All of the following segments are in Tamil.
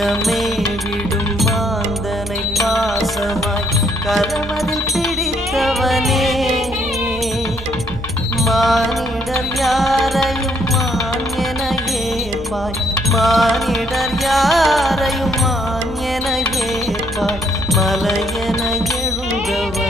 கானகமே விடும் மாந்தனை பாசமாய் கரமதில் பிடித்தவனே. மானிடர் யாரையும் மான் என ஏற்பாய். மானிடர் யாரையும் மான் என ஏற்பாய். மலையென எழுந்தவன்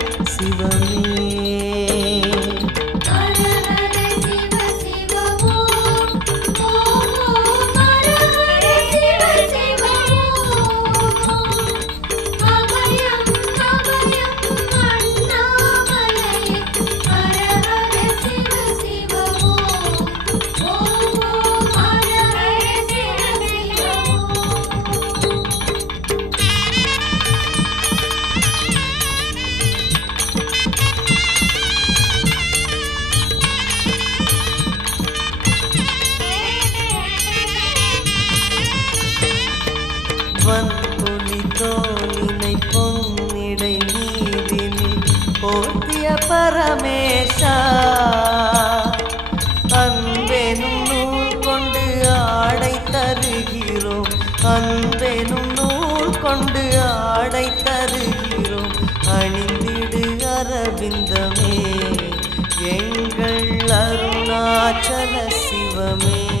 கொண்டு ஆடை தருகிறோம். அணிந்திடு அரவிந்தமே. எங்கள் அருணாச்சல சிவமே.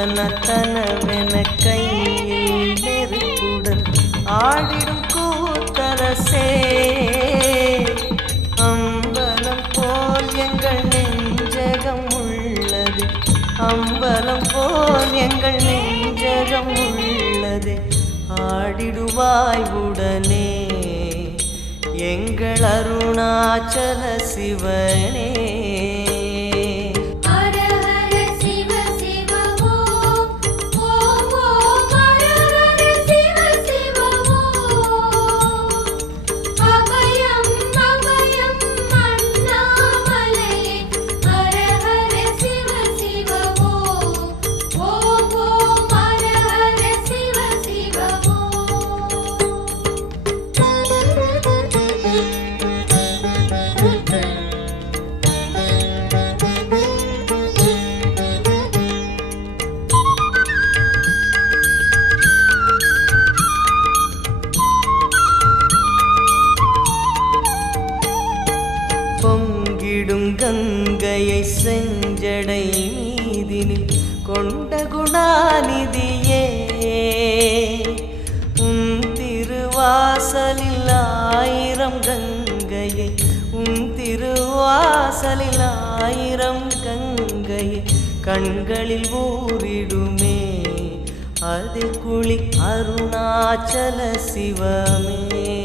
தந்தன கையில் நெருப்புடன் ஆடிடும் கூத்தரசே. அம்பலம் போல் எங்கள் நெஞ்சகம் உள்ளது. அம்பலம் போல் எங்கள் நெஞ்சகம் உள்ளது. ஆடிடுவாய் உடனே. எங்கள் அருணாச்சல சிவனே. செஞ்சடை மீதினில் கொண்ட குணாநிதியே உம் திருவாசலில் ஆயிரம் கங்கையை உம் திருவாசலில் ஆயிரம் கங்கையை கண்களில் ஊரிடுமே அது குளி அருணாச்சல சிவமே.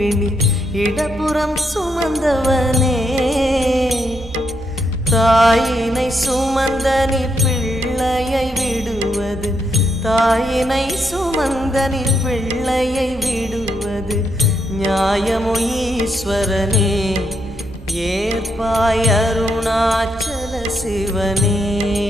ரூபிணி இடப்புறம் சுமந்தவனே. தாயினை சுமந்தனி பிள்ளையை விடுவது. தாயினை சுமந்தனி பிள்ளையை விடுவது. நியாயமோ ஈஸ்வரனே ஏற்பாய் அருணாச்சல சிவனே.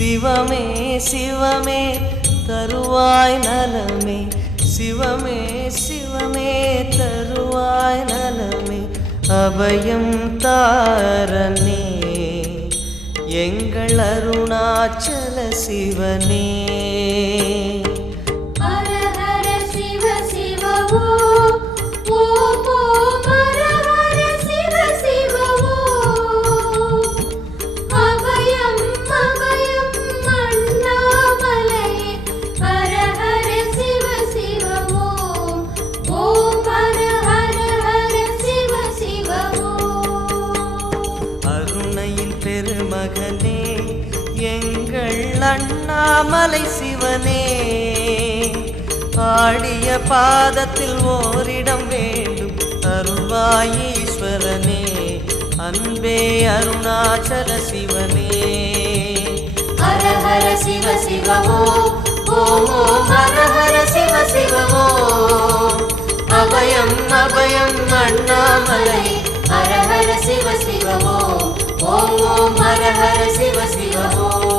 சிவமே சிவமே தருவாய் நலமே. சிவமே சிவமே தருவாய் நலமே. அபயம் தாரனே எங்கள் அருணாச்சல சிவனே. பாதத்தில் ஓரிடம் வேண்டும். அருள்வாயீஸ்வரனே அன்பே அருணாச்சல சிவனே. ஹர ஹர சிவ சிவமோ ஓம் ஹர ஹர சிவ சிவமோ. அபயம் அபயம் அண்ணாமலை ஹர ஹர சிவ சிவமோ ஓம் ஓம் ஹர ஹர சிவ சிவமோ.